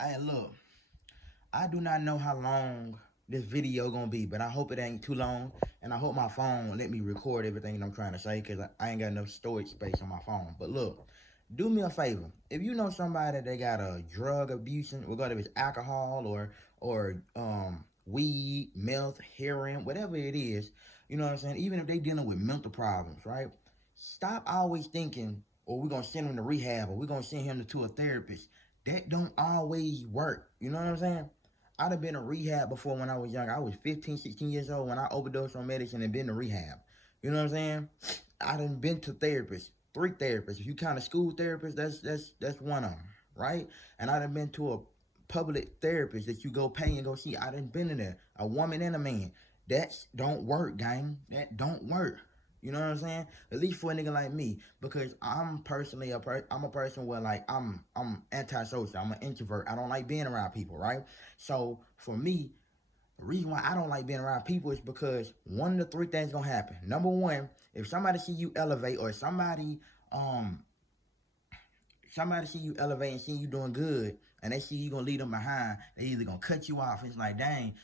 Hey, look, I do not know how long this video gonna be, but I hope it ain't too long, and I hope my phone let me record everything I'm trying to say, cause I ain't got enough storage space on my phone. But look, do me a favor. If you know somebody that got a drug abuse, whether it's alcohol or weed, meth, heroin, whatever it is, you know what I'm saying. Even if they dealing with mental problems, right? Stop always thinking, or we're gonna send him to rehab, or we're gonna send him to a therapist. That don't always work. You know what I'm saying? I'd have been in rehab before when I was young. I was 15, 16 years old when I overdosed on medicine and been to rehab. You know what I'm saying? I done been to therapists, 3 therapists. If you count a school therapist, that's one of them, right? And I done been to a public therapist that you go pay and go see. I done been in there, a woman and a man. That don't work, gang. That don't work. You know what I'm saying? At least for a nigga like me, because I'm personally I'm a person where like I'm antisocial. I'm an introvert. I don't like being around people, right? So for me, the reason why I don't like being around people is because one of the 3 things gonna happen. Number one, if somebody see you elevate, or um somebody see you elevate and see you doing good, and they see you gonna leave them behind, they either gonna cut you off. It's like, dang,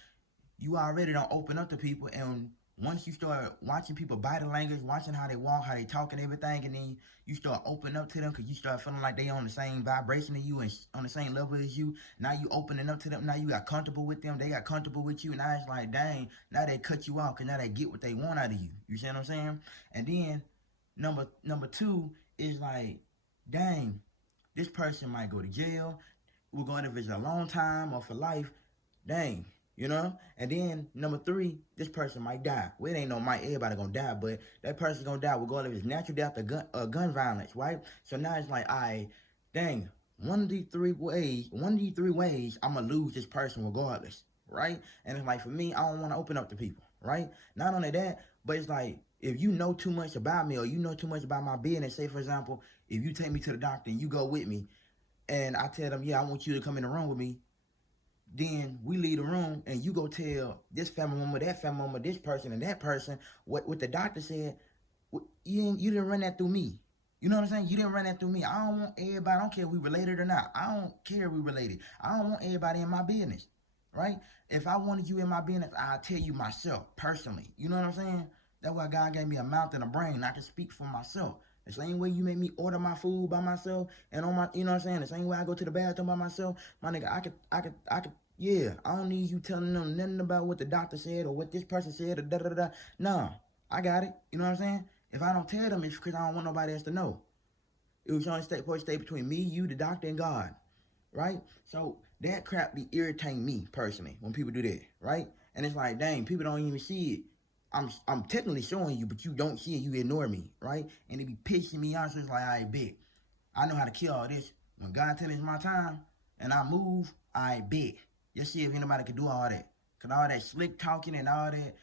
you already don't open up to people, and once you start watching people body language, watching how they walk, how they talk and everything, and then you start opening up to them because you start feeling like they on the same vibration as you and on the same level as you. Now you opening up to them. Now you got comfortable with them. They got comfortable with you. Now it's like, dang, now they cut you off because now they get what they want out of you. You see what I'm saying? And then number two is like, dang, this person might go to jail. We're going if it's a long time or for life. Dang, you know? And then number three, this person might die. Well, it ain't no might, everybody gonna die, but that person's gonna die regardless if it's natural death or gun violence, right? So now it's like, dang, one of these three ways, I'm gonna lose this person regardless, right? And it's like, for me, I don't wanna open up to people, right? Not only that, but it's like, if you know too much about me or you know too much about my business, say for example, if you take me to the doctor and you go with me, and I tell them, yeah, I want you to come in the room with me, then we leave the room and you go tell this family member, that family member, this person and that person what the doctor said. You didn't run that through me. You know what I'm saying? You didn't run that through me. I don't want everybody. I don't care if we related or not. I don't care if we related. I don't want everybody in my business, right? If I wanted you in my business, I'll tell you myself personally. You know what I'm saying? That's why God gave me a mouth and a brain. I can speak for myself. The same way you make me order my food by myself and on my, you know what I'm saying? The same way I go to the bathroom by myself, my nigga, I could, yeah, I don't need you telling them nothing about what the doctor said or what this person said or da da da. No, I got it. You know what I'm saying? If I don't tell them, it's because I don't want nobody else to know. It was only stay between me, you, the doctor, and God, right? So that crap be irritating me personally when people do that, right? And it's like, dang, people don't even see it. I'm technically showing you, but you don't see it. You ignore me, right? And it be pissing me off. So it's like, I bet I know how to kill all this. When God tell me it's my time and I move, I bet. Let's see if anybody can do all that. Cause all that slick talking and all that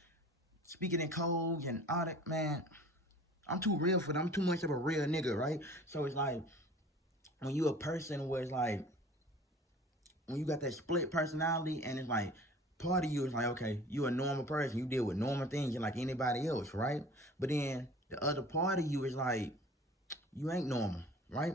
speaking in codes and all that, man, I'm too real for them. I'm too much of a real nigga, right? So it's like when you a person where it's like when you got that split personality and it's like part of you is like, okay, you a normal person, you deal with normal things like anybody else, right? But then the other part of you is like, you ain't normal, right?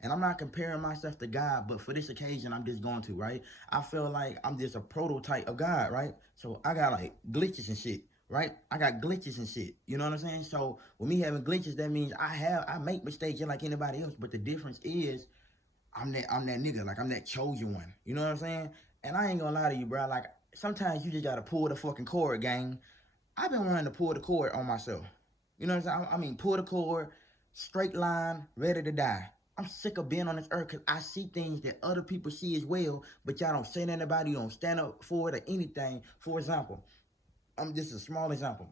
And I'm not comparing myself to God, but for this occasion, I'm just going to, right? I feel like I'm just a prototype of God, right? So I got like glitches and shit, right? I got glitches and shit. You know what I'm saying? So with me having glitches, that means I make mistakes just like anybody else. But the difference is I'm that nigga, like I'm that chosen one. You know what I'm saying? And I ain't gonna lie to you, bro. Like sometimes you just gotta pull the fucking cord, gang. I've been wanting to pull the cord on myself. You know what I'm saying? I mean, pull the cord, straight line, ready to die. I'm sick of being on this earth because I see things that other people see as well, but y'all don't say nothing about it. You don't stand up for it or anything. For example, I'm just a small example.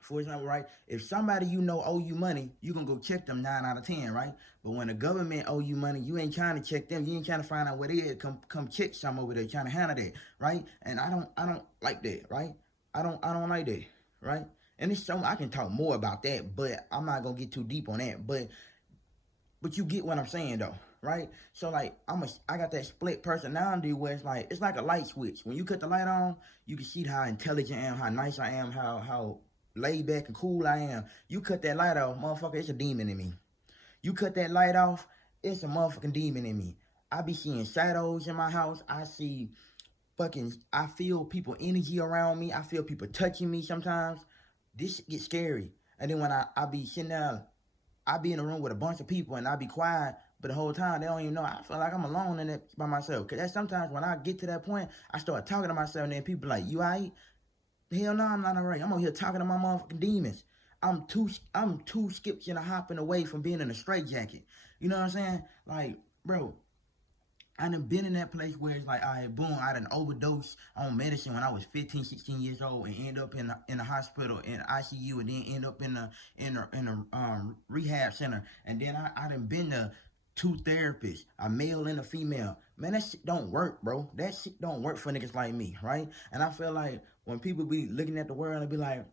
For example, right? If somebody you know owe you money, you gonna go check them 9 out of 10, right? But when the government owe you money, you ain't trying to check them. You ain't trying to find out what it is. Come check some over there, trying to handle that, right? And I don't like that, right? I don't like that, right? And it's something I can talk more about that, but I'm not gonna get too deep on that. But you get what I'm saying though, right? So like I got that split personality where it's like a light switch. When you cut the light on, you can see how intelligent I am, how nice I am, how laid back and cool I am. You cut that light off, motherfucker, it's a demon in me. You cut that light off, it's a motherfucking demon in me. I be seeing shadows in my house. I feel people energy around me. I feel people touching me sometimes. This shit gets scary. And then when I be sitting there, I be in a room with a bunch of people and I be quiet, but the whole time they don't even know. I feel like I'm alone in it by myself. Cause that's sometimes when I get to that point, I start talking to myself and then people like, you alright? Hell no, I'm not alright. I'm over here talking to my motherfucking demons. I'm two skips and a hopping away from being in a straitjacket. You know what I'm saying? Like, bro, I done been in that place where it's like, all right, boom, I done overdosed on medicine when I was 15, 16 years old and end up in the hospital in ICU and then end up in a rehab center. And then I done been to two therapists, a male and a female. Man, that shit don't work, bro. That shit don't work for niggas like me, right? And I feel like when people be looking at the world and be like,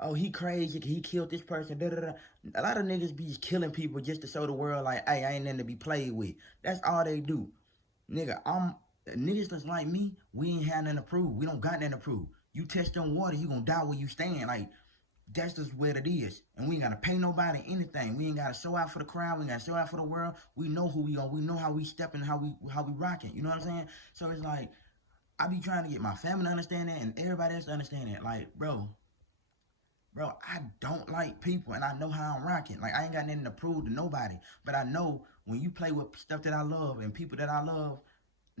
oh, he crazy, he killed this person, da da da. A lot of niggas be just killing people just to show the world like, hey, I ain't nothing to be played with. That's all they do. Nigga, I'm niggas that's like me, we ain't had nothing to prove. We don't got nothing to prove. You test them water, you gonna die where you stand. Like, that's just what it is. And we ain't gotta pay nobody anything. We ain't gotta show out for the crowd, we ain't gotta show out for the world. We know who we are, we know how we stepping, how we rocking. You know what I'm saying? So it's like I be trying to get my family to understand that and everybody else to understand that. Like, bro, I don't like people and I know how I'm rocking. Like, I ain't got nothing to prove to nobody. But I know when you play with stuff that I love and people that I love,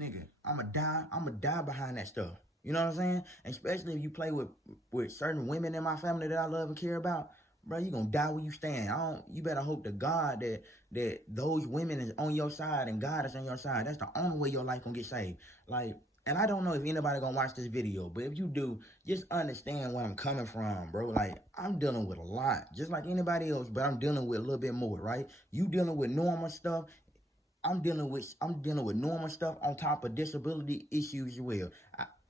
nigga, I'ma die behind that stuff. You know what I'm saying? Especially if you play with certain women in my family that I love and care about, bro, you gonna die where you stand. I don't you better hope to God that those women is on your side and God is on your side. That's the only way your life gonna get saved. Like, and I don't know if anybody gonna watch this video, but if you do, just understand where I'm coming from, bro. Like, I'm dealing with a lot, just like anybody else, but I'm dealing with a little bit more, right? You dealing with normal stuff, I'm dealing with normal stuff on top of disability issues as well.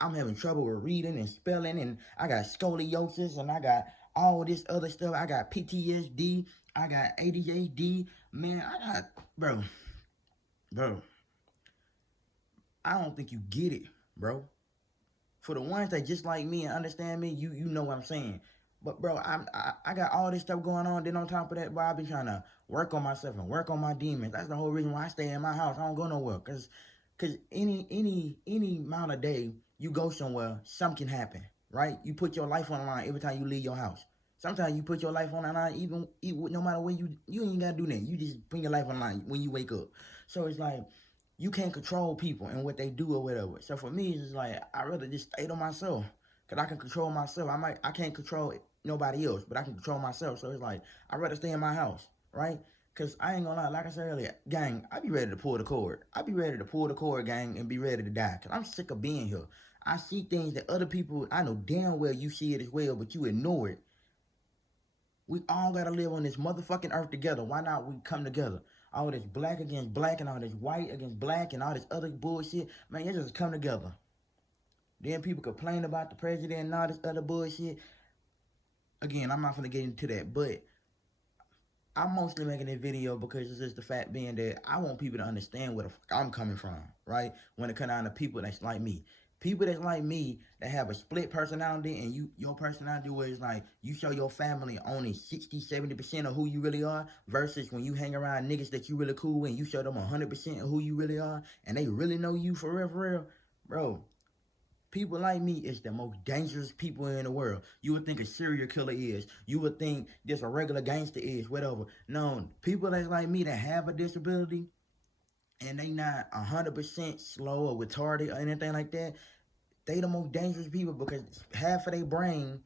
I'm having trouble with reading and spelling, and I got scoliosis, and I got all this other stuff. I got PTSD, I got ADHD. Man, I got bro. I don't think you get it, bro. For the ones that just like me and understand me, you know what I'm saying. But bro, I got all this stuff going on. Then on top of that, bro, I been trying to work on myself and work on my demons. That's the whole reason why I stay in my house. I don't go nowhere, cause any amount of day you go somewhere, something can happen, right? You put your life on the line every time you leave your house. Sometimes you put your life on the line, even no matter where you ain't gotta do that. You just put your life on the line when you wake up. So it's like you can't control people and what they do or whatever. So for me, it's just like I rather just stay to myself, cause I can control myself. I can't control nobody else, but I can control myself. So it's like I rather stay in my house, right? Cause I ain't gonna lie, like I said earlier, gang, I be ready to pull the cord. I be ready to pull the cord, gang, and be ready to die. Cause I'm sick of being here. I see things that other people, I know damn well you see it as well, but you ignore it. We all gotta live on this motherfucking earth together. Why not we come together? All this black against black and all this white against black and all this other bullshit. Man, you just come together. Then people complain about the president and all this other bullshit. Again, I'm not gonna get into that, but I'm mostly making this video because it's just the fact being that I want people to understand where the fuck I'm coming from, right? When it comes down to people that's like me. People that's like me that have a split personality and your personality where it's like you show your family only 60, 70% of who you really are versus when you hang around niggas that you really cool and you show them 100% of who you really are and they really know you for real, bro. People like me is the most dangerous people in the world. You would think a serial killer is. You would think just a regular gangster is, whatever. No, people that's like me that have a disability and they not 100% slow or retarded or anything like that, they the most dangerous people because half of their brain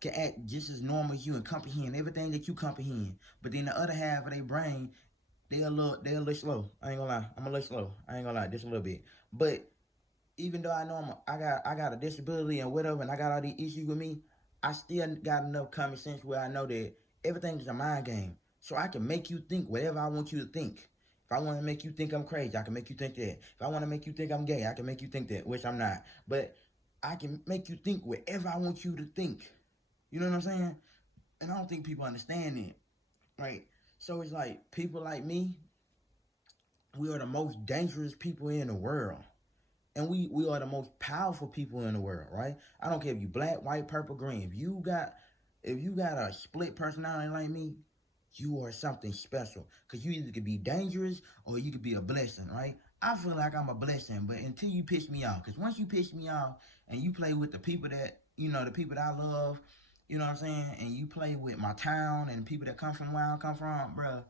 can act just as normal as you and comprehend everything that you comprehend. But then the other half of their brain, they a little slow. I ain't gonna lie. I'm a little slow. I ain't gonna lie, just a little bit. But even though I know I got a disability and whatever, and I got all these issues with me, I still got enough common sense where I know that everything is a mind game. So I can make you think whatever I want you to think. If I want to make you think I'm crazy, I can make you think that. If I want to make you think I'm gay, I can make you think that, which I'm not. But I can make you think whatever I want you to think. You know what I'm saying? And I don't think people understand it, right? So it's like people like me, we are the most dangerous people in the world. And we are the most powerful people in the world, right? I don't care if you black, white, purple, green. If you got a split personality like me, you are something special. Because you either could be dangerous or you could be a blessing, right? I feel like I'm a blessing, but until you piss me off. Because once you piss me off and you play with the people that, the people that I love, you know what I'm saying? And you play with my town and the people that come from where I come from, bruh,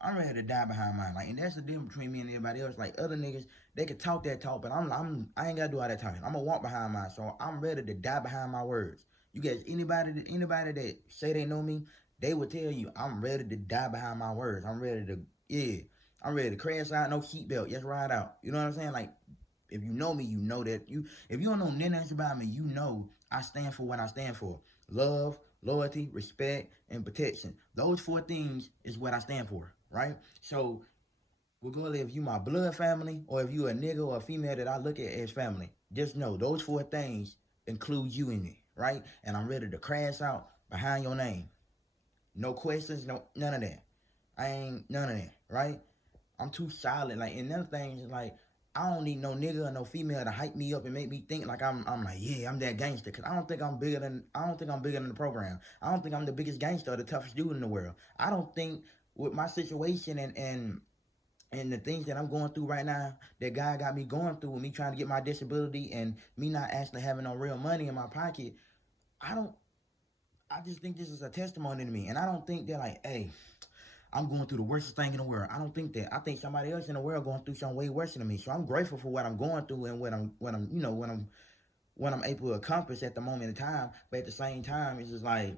I'm ready to die behind mine. Like, and that's the difference between me and everybody else. Like other niggas, they can talk that talk, but I ain't gotta do all that talking. I'm gonna walk behind mine. So I'm ready to die behind my words. You guys, anybody that say they know me, they would tell you I'm ready to die behind my words. I'm ready to, yeah, I'm ready to crash out, no seatbelt, just ride out. You know what I'm saying? Like, if you know me, you know that you. If you don't know nothing else about me, you know I stand for what I stand for: love, loyalty, respect, and protection. Those four things is what I stand for, right? So, regardless if you my blood family or if you a nigga or a female that I look at as family, just know those four things include you in it, right? And I'm ready to crash out behind your name. No questions, no none of that. I ain't none of that, right? I'm too solid. Like, and another thing is like, I don't need no nigga or no female to hype me up and make me think like I'm like, yeah, I'm that gangster. Cause I don't think I'm bigger than the program. I don't think I'm the biggest gangster or the toughest dude in the world. I don't think with my situation and the things that I'm going through right now, that God got me going through, with me trying to get my disability and me not actually having no real money in my pocket, I don't. I just think this is a testimony to me, and I don't think they're like, hey, I'm going through the worst thing in the world. I don't think that. I think somebody else in the world going through something way worse than me. So I'm grateful for what I'm going through and what I'm able to accomplish at the moment in time. But at the same time, it's just like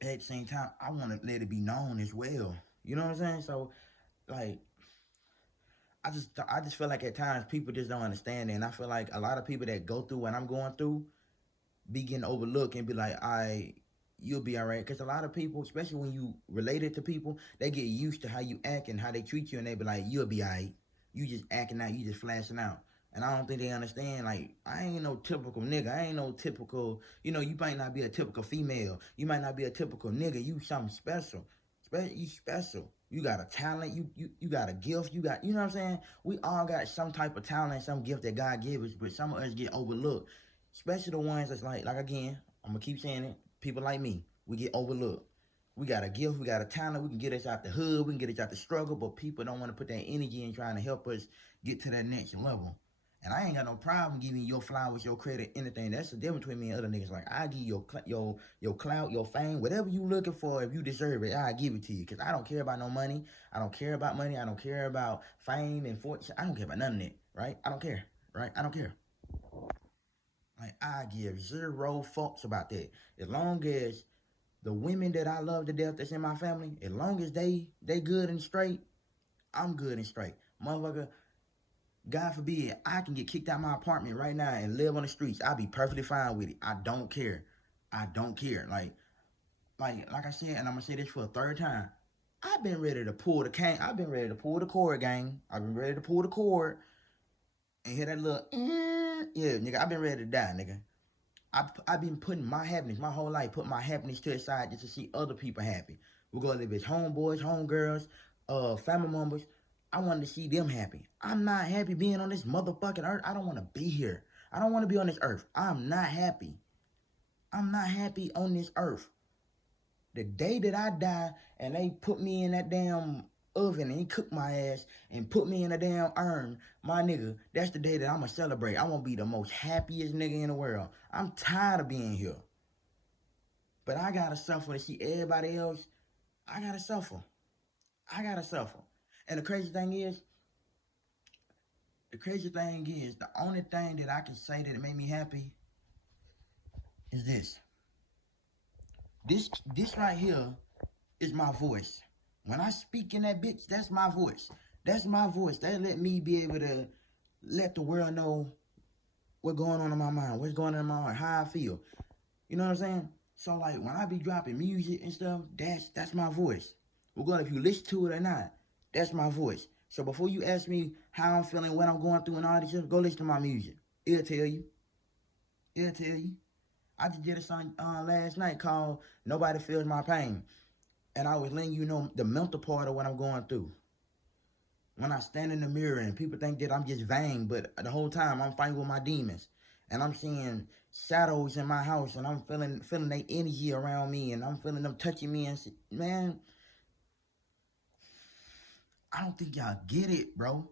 at the same time, I want to let it be known as well. You know what I'm saying? So like, I just feel like at times people just don't understand it, and I feel like a lot of people that go through what I'm going through be getting overlooked and be like, you'll be all right. Because a lot of people, especially when you relate it to people, they get used to how you act and how they treat you, and they be like, you'll be all right. You just acting out, you just flashing out. And I don't think they understand, like, I ain't no typical nigga. I ain't no typical, you might not be a typical female. You might not be a typical nigga. You something special. You special. You got a talent. You got a gift. You know what I'm saying? We all got some type of talent, some gift that God gave us, but some of us get overlooked. Especially the ones that's like again, I'm gonna keep saying it. People like me, we get overlooked. We got a gift, we got a talent, we can get us out the hood, we can get us out the struggle, but people don't want to put that energy in trying to help us get to that next level. And I ain't got no problem giving your flowers, your credit, anything. That's the difference between me and other niggas. Like, I give you your clout, your fame, whatever you looking for. If you deserve it, I give it to you. Cause I don't care about no money. I don't care about money. I don't care about fame and fortune. I don't care about none of that. Right? I don't care. Right? I don't care. Like, I give zero fucks about that. As long as the women that I love to death that's in my family, as long as they good and straight, I'm good and straight. Motherfucker, God forbid, I can get kicked out of my apartment right now and live on the streets. I'll be perfectly fine with it. I don't care. I don't care. Like I said, and I'm gonna say this for a third time. I've been ready to pull the cane. I've been ready to pull the cord, gang. I've been ready to pull the cord and hear that little, yeah, nigga. I've been ready to die, nigga. I've been putting my happiness, my whole life, put my happiness to the side just to see other people happy. Regardless if it's homeboys, homegirls, family members, I wanted to see them happy. I'm not happy being on this motherfucking earth. I don't want to be here. I don't want to be on this earth. I'm not happy. I'm not happy on this earth. The day that I die and they put me in that damn oven and he cooked my ass and put me in a damn urn, my nigga, that's the day that I'ma celebrate. I'm gonna be the most happiest nigga in the world. I'm tired of being here. But I gotta suffer to see everybody else. I gotta suffer. I gotta suffer. And the crazy thing is, the only thing that I can say that it made me happy is this. This right here is my voice. When I speak in that bitch, that's my voice. That's my voice. That let me be able to let the world know what's going on in my mind, what's going on in my heart, how I feel. You know what I'm saying? So like when I be dropping music and stuff, that's my voice. Regardless if you listen to it or not, that's my voice. So before you ask me how I'm feeling, what I'm going through, and all this shit, go listen to my music. It'll tell you. It'll tell you. I just did a song last night called "Nobody Feels My Pain," and I was letting you know the mental part of what I'm going through. When I stand in the mirror and people think that I'm just vain, but the whole time I'm fighting with my demons, and I'm seeing shadows in my house, and I'm feeling their energy around me, and I'm feeling them touching me, and man, I don't think y'all get it, bro.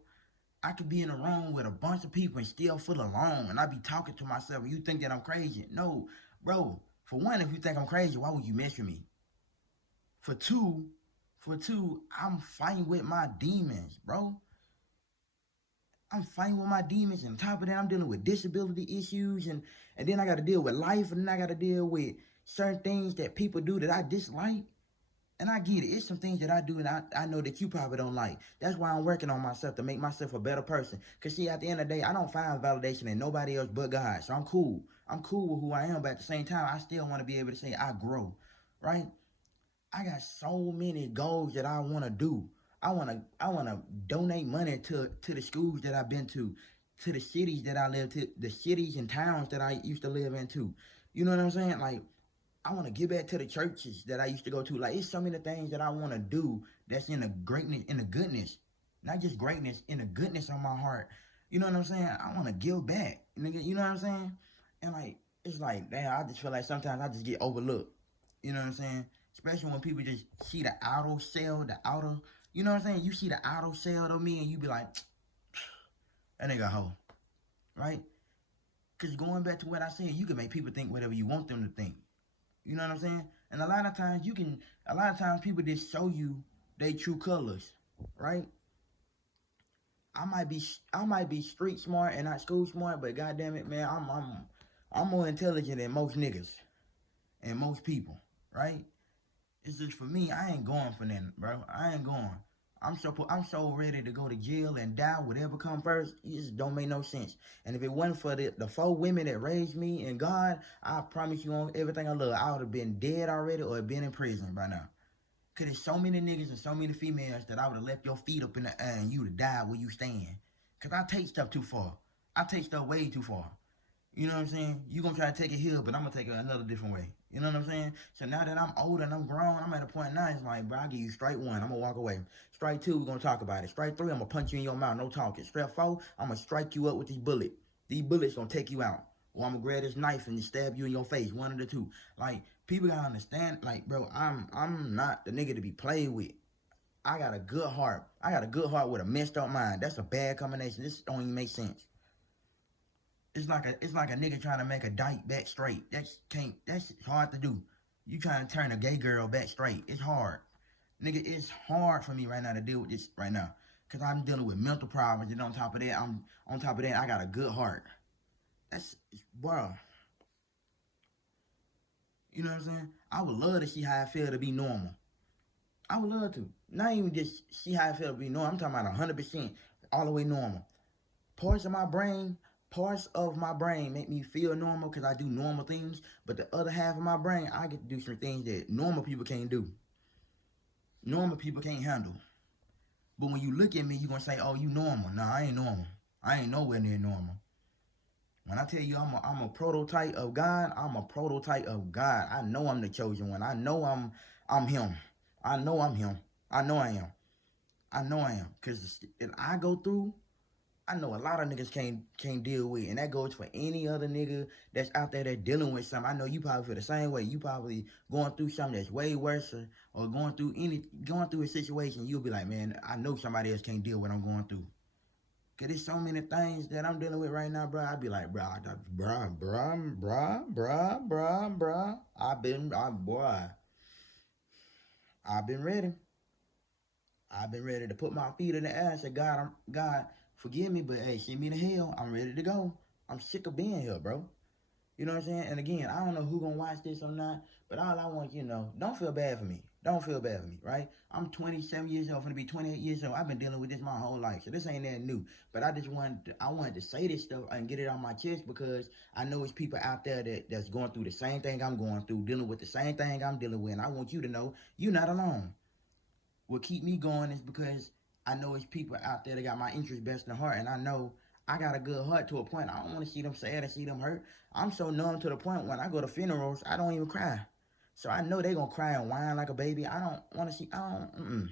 I could be in a room with a bunch of people and still feel alone, and I be talking to myself, and you think that I'm crazy. No, bro. For one, if you think I'm crazy, why would you mess with me? For two, I'm fighting with my demons, bro. I'm fighting with my demons, and on top of that, I'm dealing with disability issues, and then I got to deal with life, and then I got to deal with certain things that people do that I dislike. And I get it. It's some things that I do and I know that you probably don't like. That's why I'm working on myself to make myself a better person. Because, see, at the end of the day, I don't find validation in nobody else but God. So I'm cool. I'm cool with who I am. But at the same time, I still want to be able to say I grow, right? I got so many goals that I want to do. I want to donate money to the schools that I've been to the cities that I live to, the cities and towns that I used to live into. You know what I'm saying? Like, I want to give back to the churches that I used to go to. Like, it's so many things that I want to do that's in the greatness, in the goodness, not just greatness, in the goodness on my heart. You know what I'm saying? I want to give back. You know what I'm saying? And like, it's like, damn, I just feel like sometimes I just get overlooked. You know what I'm saying? Especially when people just see the outer shell, the outer, you know what I'm saying? You see the outer shell of me and you be like, that nigga a hoe, right? Because going back to what I said, you can make people think whatever you want them to think. You know what I'm saying? And a lot of times people just show you their true colors, right? I might be street smart and not school smart, but goddamn it, man, I'm more intelligent than most niggas and most people, right? It's just for me, I ain't going for nothing, bro. I ain't going. I'm so ready to go to jail and die, whatever come first. It just don't make no sense. And if it wasn't for the four women that raised me and God, I promise you on everything I love, I would have been dead already or been in prison by now. Cause there's so many niggas and so many females that I would have left your feet up in the air and you would have died where you stand. Cause I take stuff too far. I take stuff way too far. You know what I'm saying? You gonna try to take it here, but I'm gonna take it another different way. You know what I'm saying? So now that I'm older and I'm grown, I'm at a point now. It's like, bro, I'll give you strike one. I'm gonna walk away. Strike two, we're gonna talk about it. Strike three, I'm gonna punch you in your mouth. No talking. Strike four, I'm gonna strike you up with this bullet. These bullets gonna take you out. Or I'm gonna grab this knife and stab you in your face. One of the two. Like, people gotta understand. Like, bro, I'm not the nigga to be played with. I got a good heart. I got a good heart with a messed up mind. That's a bad combination. This don't even make sense. It's like a nigga trying to make a dyke back straight. That's hard to do. You trying to turn a gay girl back straight. It's hard. Nigga, it's hard for me right now to deal with this right now. Cause I'm dealing with mental problems and on top of that, I got a good heart. That's bro. You know what I'm saying? I would love to see how I feel to be normal. I would love to. Not even just see how I feel to be normal. I'm talking about 100% all the way normal. parts of my brain Parts of my brain make me feel normal because I do normal things, but the other half of my brain, I get to do some things that normal people can't do. Normal people can't handle. But when you look at me, you're gonna say, oh, you normal. No, I ain't normal. I ain't nowhere near normal. When I tell you I'm a prototype of God, I'm a prototype of God. I know I'm the chosen one. I know I'm him. I know I'm him. I know I am. I know I am. Cause if I go through, I know a lot of niggas can't deal with, and that goes for any other nigga that's out there that's dealing with something. I know you probably feel the same way. You probably going through something that's way worse, or going through a situation. You'll be like, man, I know somebody else can't deal with what I'm going through. Cause there's so many things that I'm dealing with right now, bro. I'd be like, bro. I've been ready. I've been ready to put my feet in the air and say, God, forgive me, but hey, send me to hell. I'm ready to go. I'm sick of being here, bro. You know what I'm saying? And again, I don't know who gonna watch this or not, but all I want you to know, don't feel bad for me. Don't feel bad for me, right? I'm 27 years old, gonna be 28 years old. I've been dealing with this my whole life, so this ain't that new. But I wanted to say this stuff and get it on my chest because I know it's people out there that's going through the same thing I'm going through, dealing with the same thing I'm dealing with. And I want you to know you're not alone. What keep me going is because I know it's people out there that got my interest best in heart, and I know I got a good heart to a point. I don't want to see them sad and see them hurt. I'm so numb to the point when I go to funerals, I don't even cry. So I know they gonna cry and whine like a baby. I don't want to see. I don't.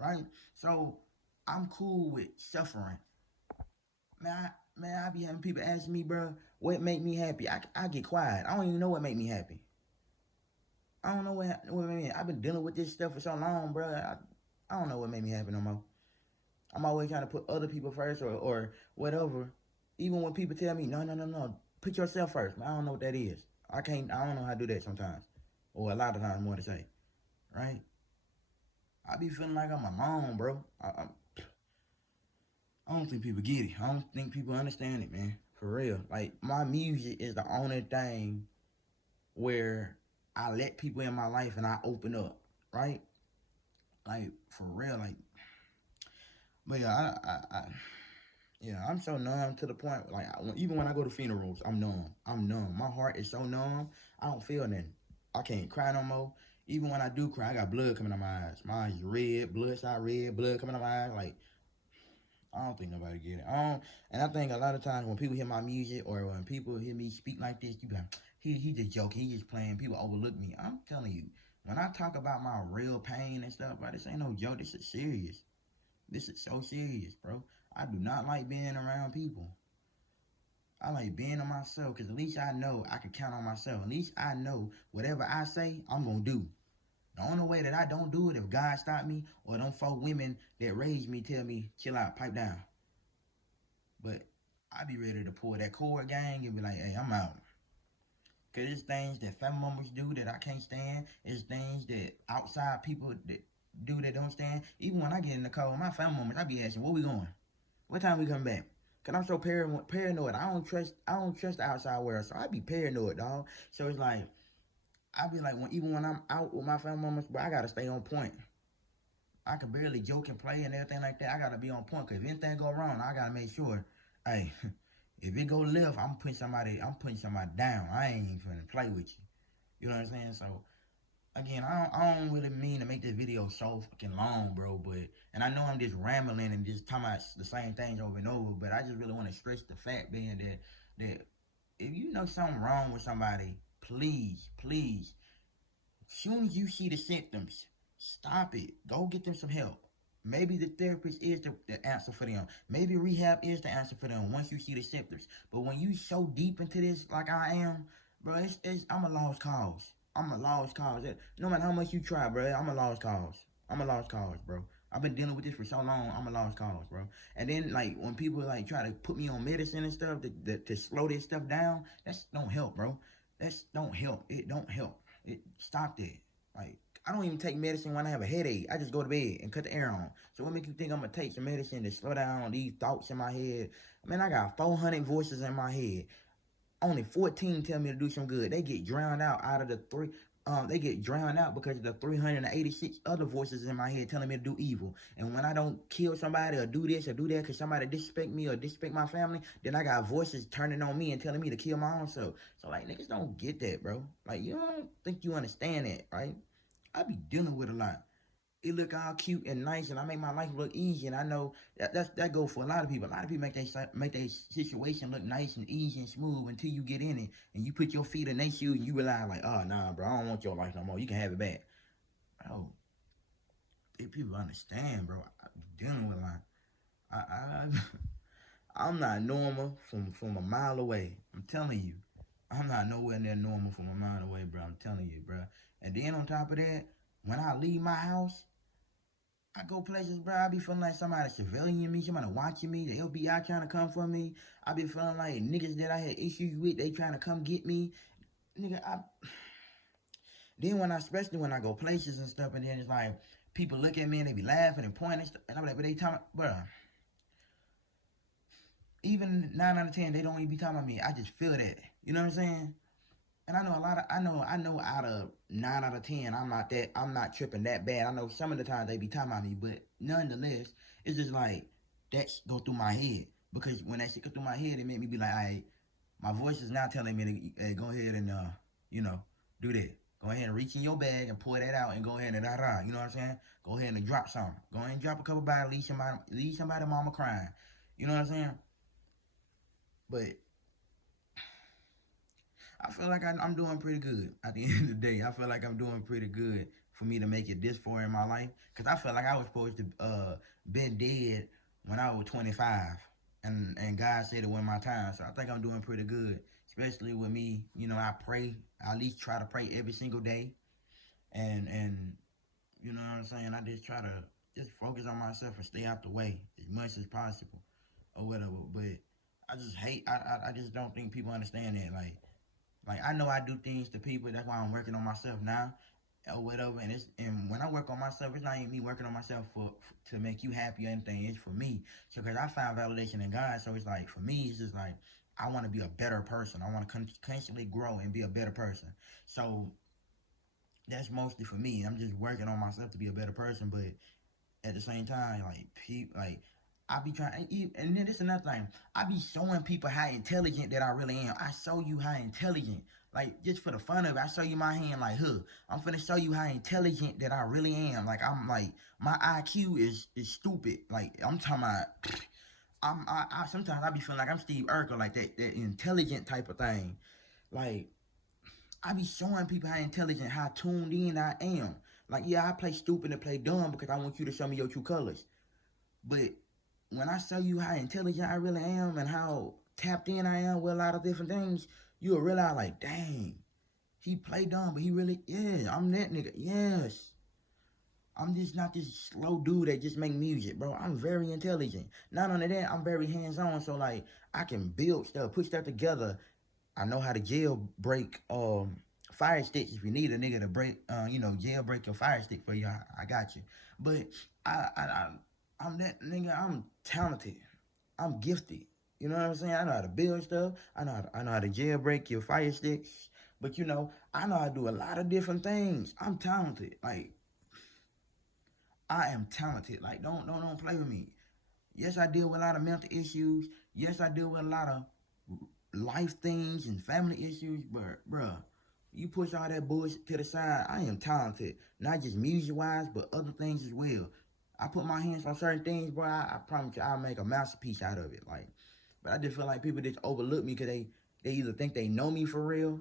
Right. So I'm cool with suffering. Man, I be having people ask me, bro, what make me happy? I get quiet. I don't even know what make me happy. I don't know what made me. I've been dealing with this stuff for so long, bro. I don't know what made me happy no more. I'm always trying to put other people first or whatever. Even when people tell me, no, put yourself first. I don't know what that is. I don't know how to do that sometimes. Or a lot of times more to say. Right? I be feeling like I'm alone, bro. I don't think people get it. I don't think people understand it, man. For real. Like, my music is the only thing where I let people in my life and I open up. Right? Like, for real. Like, but yeah, yeah, I'm so numb to the point, like, even when I go to funerals, I'm numb. I'm numb. My heart is so numb, I don't feel nothing. I can't cry no more. Even when I do cry, I got blood coming out my eyes. My eyes red, bloodshot red, blood coming out my eyes. Like, I don't think nobody get it. And I think a lot of times when people hear my music or when people hear me speak like this, you be like, he just joking, he just playing. People overlook me. I'm telling you, when I talk about my real pain and stuff, bro, this ain't no joke. This is serious. This is so serious, bro. I do not like being around people. I like being on myself because at least I know I can count on myself. At least I know whatever I say, I'm going to do. The only way that I don't do it if God stop me or them 4 women that raised me tell me, chill out, pipe down. But I be ready to pull that cord gang and be like, hey, I'm out. Because it's things that family members do that I can't stand. It's things that outside people that do that don't stand. Even when I get in the car with my family members, I be asking, where we going? What time we come back? Cause I'm so paranoid. I don't trust the outside world. So I be paranoid, dog. So it's like I be like even when I'm out with my family members, but I gotta stay on point. I can barely joke and play and everything like that. I gotta be on point. Cause if anything go wrong, I gotta make sure, hey, if it go left, I'm putting somebody down. I ain't even finna play with you. You know what I'm saying? So again, I don't really mean to make this video so fucking long, bro. But and I know I'm just rambling and just talking about the same things over and over. But I just really want to stress the fact being that if you know something wrong with somebody, please, soon as you see the symptoms, stop it. Go get them some help. Maybe the therapist is the answer for them. Maybe rehab is the answer for them once you see the symptoms. But when you so deep into this like I am, bro, I'm a lost cause. I'm a lost cause. No matter how much you try, bro, I'm a lost cause. I'm a lost cause, bro. I've been dealing with this for so long. I'm a lost cause, bro. And then like when people like try to put me on medicine and stuff to slow this stuff down, that's don't help, bro. That's don't help. It don't help. Stop that. Like I don't even take medicine when I have a headache. I just go to bed and cut the air on. So what make you think I'm gonna take some medicine to slow down these thoughts in my head? Man, I got 400 voices in my head. Only 14 tell me to do some good. They get drowned out of the three. They get drowned out because of the 386 other voices in my head telling me to do evil. And when I don't kill somebody or do this or do that because somebody disrespect me or disrespect my family, then I got voices turning on me and telling me to kill my own self. So like niggas don't get that, bro. Like you don't think you understand that, right? I be dealing with a lot. It look all cute and nice, and I make my life look easy. And I know that go for a lot of people. A lot of people make their situation look nice and easy and smooth until you get in it and you put your feet in their shoes and you realize like, oh nah, bro, I don't want your life no more. You can have it back. Bro, if people understand, bro, I be dealing with a lot. I I'm not normal from a mile away. I'm telling you, I'm not nowhere near normal from a mile away, bro. I'm telling you, bro. And then on top of that, when I leave my house, I go places, bro. I be feeling like somebody surveilling me, somebody watching me, the LBI trying to come for me. I be feeling like niggas that I had issues with, they trying to come get me. Nigga, then especially when I go places and stuff, and then it's like, people look at me and they be laughing and pointing and stuff, and I'm like, but they talking, bro, even 9 out of 10, they don't even be talking about me. I just feel that. You know what I'm saying? And I know a lot of I know out of 9 out of 10, I'm not tripping that bad. I know some of the times they be talking about me, but nonetheless, it's just like that go through my head. Because when that shit go through my head, it made me be like, all right, my voice is now telling me to hey, go ahead and you know, do that. Go ahead and reach in your bag and pull that out and go ahead and you know what I'm saying? Go ahead and drop something. Go ahead and drop a couple by leave somebody mama crying. You know what I'm saying? But I feel like I'm doing pretty good at the end of the day. I feel like I'm doing pretty good for me to make it this far in my life. Because I feel like I was supposed to been dead when I was 25. And God said it wasn't my time. So I think I'm doing pretty good. Especially with me, you know, I pray. I at least try to pray every single day. And you know what I'm saying? I just try to just focus on myself and stay out the way as much as possible or whatever. But I just hate. I just don't think people understand that. Like I know I do things to people. That's why I'm working on myself now or whatever. And when I work on myself, it's not even me working on myself for to make you happy or anything. It's for me. So because I found validation in God. So it's like for me, it's just like I want to be a better person. I want to constantly grow and be a better person. So that's mostly for me. I'm just working on myself to be a better person. But at the same time, like I be trying, and then this another thing. I be showing people how intelligent that I really am. I show you how intelligent, like just for the fun of it. I show you my hand, like, huh, I'm finna show you how intelligent that I really am. Like I'm like my IQ is stupid. Like I'm talking about. I sometimes I be feeling like I'm Steve Urkel, like that intelligent type of thing. Like I be showing people how intelligent, how tuned in I am. Like, yeah, I play stupid and play dumb because I want you to show me your true colors. But when I show you how intelligent I really am and how tapped in I am with a lot of different things, you'll realize, like, dang, he play dumb, but he really, yeah, I'm that nigga. Yes. I'm just not this slow dude that just make music, bro. I'm very intelligent. Not only that, I'm very hands-on, so like I can build stuff, put stuff together. I know how to jailbreak fire sticks if you need a nigga to break jailbreak your fire stick for you. I got you. But I'm that nigga. I'm talented. I'm gifted. You know what I'm saying? I know how to build stuff. I know how to jailbreak your fire sticks. But I know how to do a lot of different things. I'm talented. Like I am talented. Like don't play with me. Yes, I deal with a lot of mental issues. Yes, I deal with a lot of life things and family issues, but bruh, you push all that bullshit to the side. I am talented, not just music wise, but other things as well. I put my hands on certain things, bro. I promise you, I'll make a masterpiece out of it. Like, but I just feel like people just overlook me because they either think they know me for real,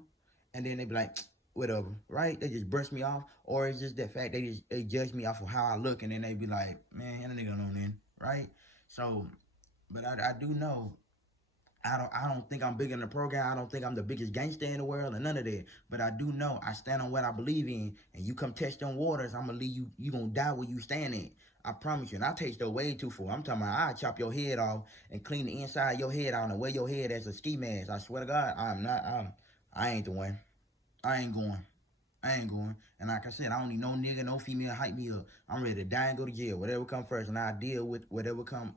and then they be like, whatever, right? They just brush me off, or it's just that fact they judge me off of how I look, and then they be like, man, that nigga don't know then, right? So, but I do know I don't think I'm bigger than the program. I don't think I'm the biggest gangster in the world or none of that. But I do know I stand on what I believe in. And you come test them waters, I'm gonna leave you. You gonna die where you stand at. I promise you. And I taste the way too far. I'm talking about I chop your head off and clean the inside of your head out and wear your head as a ski mask. I swear to God, I'm not. I ain't the one. I ain't going. I ain't going. And like I said, I don't need no nigga, no female hype me up. I'm ready to die and go to jail. Whatever come first, and I deal with whatever come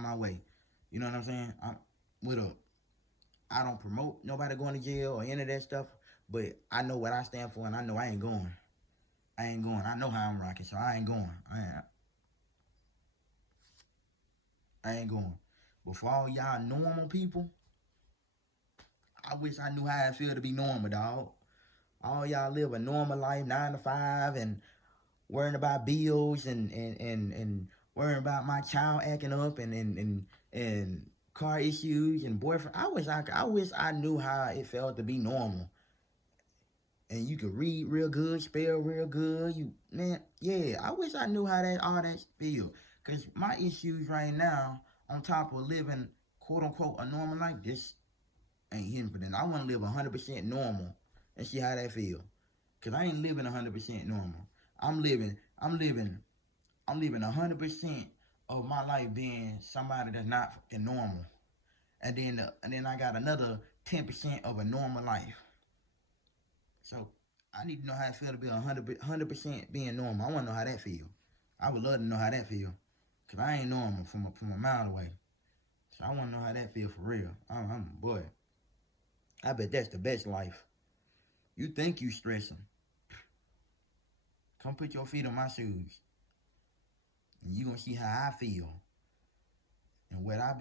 my way. You know what I'm saying? I'm with up. I don't promote nobody going to jail or any of that stuff, but I know what I stand for, and I know I ain't going. I ain't going. I know how I'm rocking, so I ain't going. I ain't going. But for all y'all normal people, I wish I knew how it feel to be normal, dog. All y'all live a normal life, 9 to 5, and worrying about bills and worrying about my child acting up and car issues and boyfriend. I wish I knew how it felt to be normal. And you can read real good, spell real good. Yeah. I wish I knew how that all that feel. Cause my issues right now, on top of living quote unquote a normal life, this ain't hitting for them. I want to live 100% normal and see how that feel. Cause I ain't living 100% normal. I'm living. I'm living. I'm living 100% of my life being somebody that's not fucking normal. And then I got another 10% of a normal life. So I need to know how it feel to be 100% being normal. I want to know how that feel. I would love to know how that feel, cause I ain't normal from a mile away. So I want to know how that feel for real. Boy. I bet that's the best life. You think you stressing? Come put your feet on my shoes, and you gonna see how I feel and what I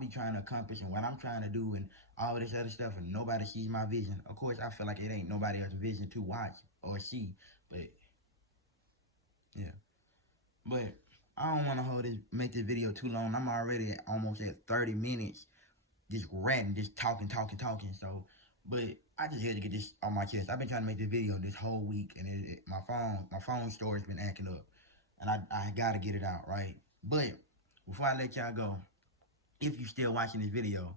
be trying to accomplish and what I'm trying to do and all this other stuff, and nobody sees my vision. Of course, I feel like it ain't nobody else's vision to watch or see, but yeah. But I don't want to make this video too long. I'm already almost at 30 minutes, just ranting, just talking. So, but I just had to get this on my chest. I've been trying to make this video this whole week, and my phone storage been acting up, and I gotta get it out, right? But before I let y'all go, if you still watching this video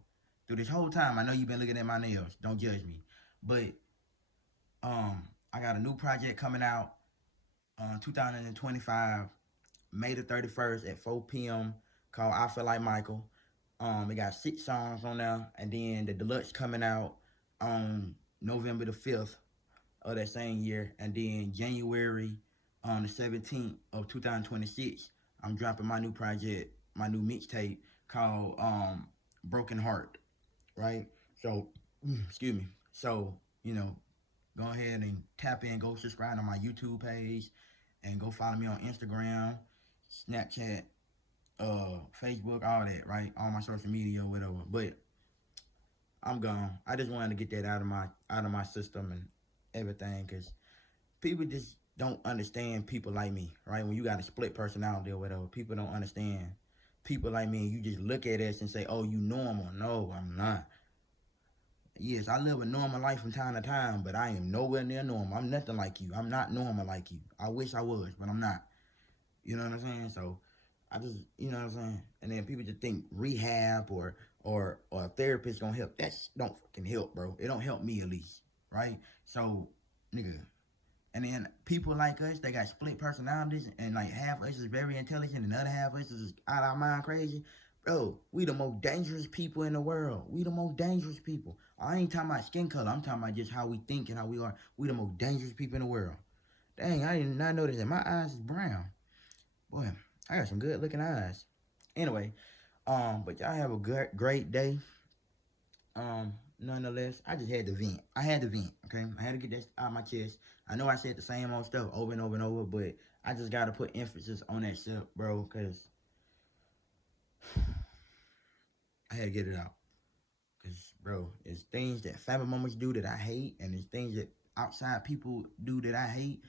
through this whole time, I know you've been looking at my nails. Don't judge me, but I got a new project coming out 2025. May the 31st at 4 p.m. called I Feel Like Michael. It got 6 songs on there, and then the deluxe coming out on November the 5th of that same year, and then January on the 17th of 2026, I'm dropping my new project, my new mixtape called Broken Heart, right? So, excuse me. So, you know, go ahead and tap in, go subscribe to my YouTube page, and go follow me on Instagram, Snapchat, Facebook, all that, right? All my social media, whatever. But I'm gone. I just wanted to get that out of my system and everything, cause people just don't understand people like me, right? When you got a split personality or whatever, people don't understand people like me. You just look at us and say, "Oh, you normal." No, I'm not. Yes, I live a normal life from time to time, but I am nowhere near normal. I'm nothing like you. I'm not normal like you. I wish I was, but I'm not. You know what I'm saying? So I just, you know what I'm saying? And then people just think rehab or a therapist gonna help. That don't fucking help, bro. It don't help me at least, right? So, nigga. And then people like us, they got split personalities, and like half of us is very intelligent, and the other half of us is out of our mind crazy. Bro, we the most dangerous people in the world. We the most dangerous people. I ain't talking about skin color. I'm talking about just how we think and how we are. We the most dangerous people in the world. Dang, I did not notice that my eyes is brown. Boy, I got some good looking eyes. Anyway, but y'all have a great day. Nonetheless, I just had to vent. I had to vent, okay? I had to get that out of my chest. I know I said the same old stuff over and over and over, but I just gotta put emphasis on that stuff, bro, because I had to get it out. Because, bro, it's things that family members do that I hate, and it's things that outside people do that I hate,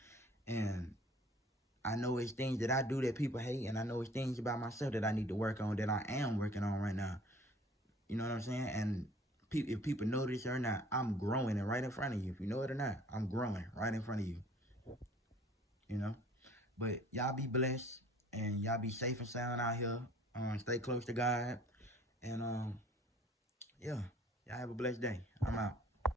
and I know it's things that I do that people hate, and I know it's things about myself that I need to work on that I am working on right now. You know what I'm saying? And if people know this or not, I'm growing it right in front of you. If you know it or not, I'm growing right in front of you. You know? But y'all be blessed and y'all be safe and sound out here. Stay close to God. And yeah, y'all have a blessed day. I'm out.